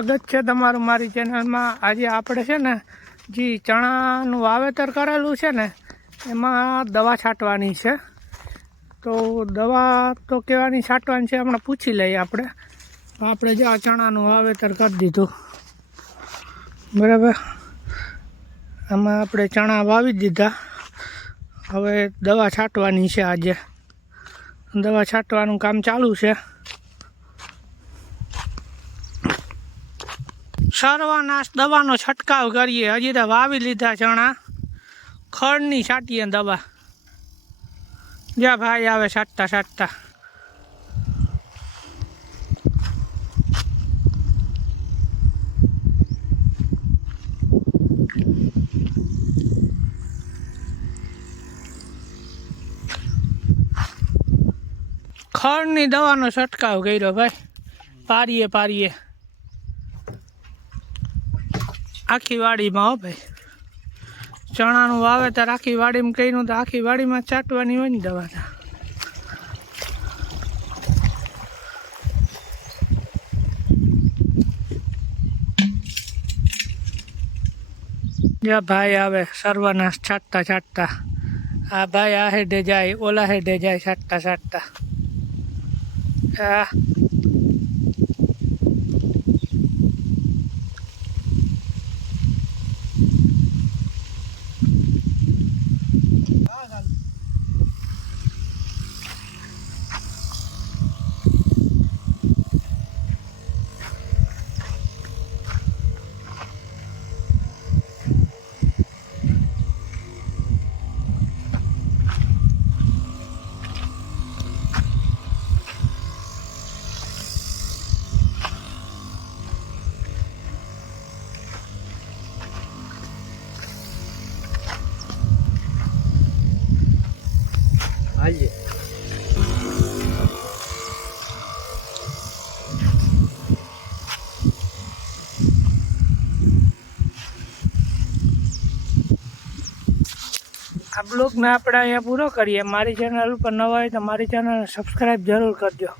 સ્વાગત છે તમારું મારી ચેનલમાં। આજે આપણે છે ને જે ચણાનું વાવેતર કરેલું છે ને એમાં દવા છાંટવાની છે। તો દવા તો કેવાની છાંટવાની છે હમણાં પૂછી લઈએ આપણે જો આ ચણાનું વાવેતર કરી દીધું બરાબર। આમાં આપણે ચણા વાવી દીધા, હવે દવા છાંટવાની છે। આજે દવા છાંટવાનું કામ ચાલુ છે। સર્વનાશ દવાનો છંટકાવ કરીએ। હજી તો વાવી લીધા ચણા, ખડની છાંટીએ દવા। જ્યાં ભાઈ આવે છાંટતા છાંટતા। ખડની દવાનો છંટકાવ કર્યો ભાઈ, પારીએ પારીએ આખી વાડીમાં। હો ભાઈ, ચણાનું વાવેતર આખી વાડીમાં કર્યું તો આખી વાડીમાં છાંટવાની હોય ને દવા। જ્યાં ભાઈ આવે સર્વનાશ છાંટતા છાંટતા। આ ભાઈ આ હેડે જાય, ઓલા હેડે જાય છાંટતા છાંટતા। હાજી આ બ્લોગને આપણે અહીંયા પૂરો કરીએ। મારી ચેનલ ઉપર નવા હોય તો મારી ચેનલ સબસ્ક્રાઈબ જરૂર કરજો।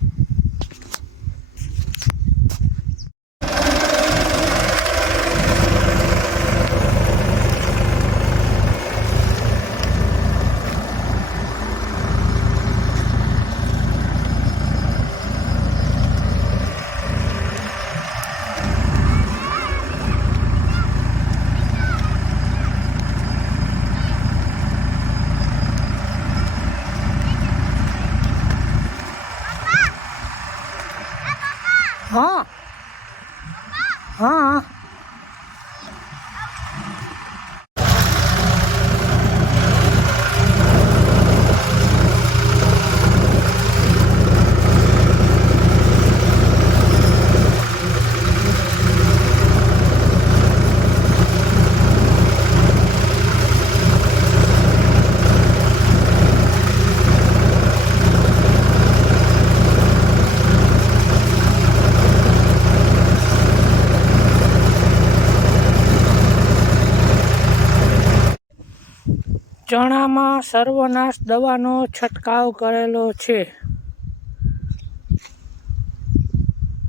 हाँ हाँ ચણામાં સર્વનાશ દવાનો છંટકાવ કરેલો છે,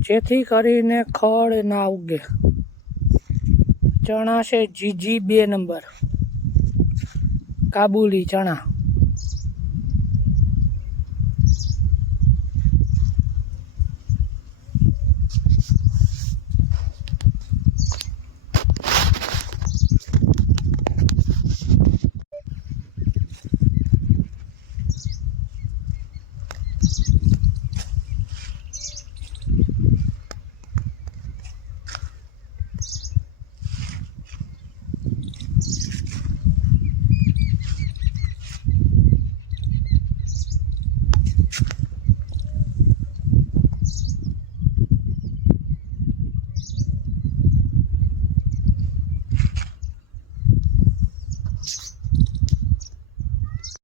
જેથી કરીને ખડ ના ઉગે। ચણા છે GG 2 નંબર કાબુલી ચણા।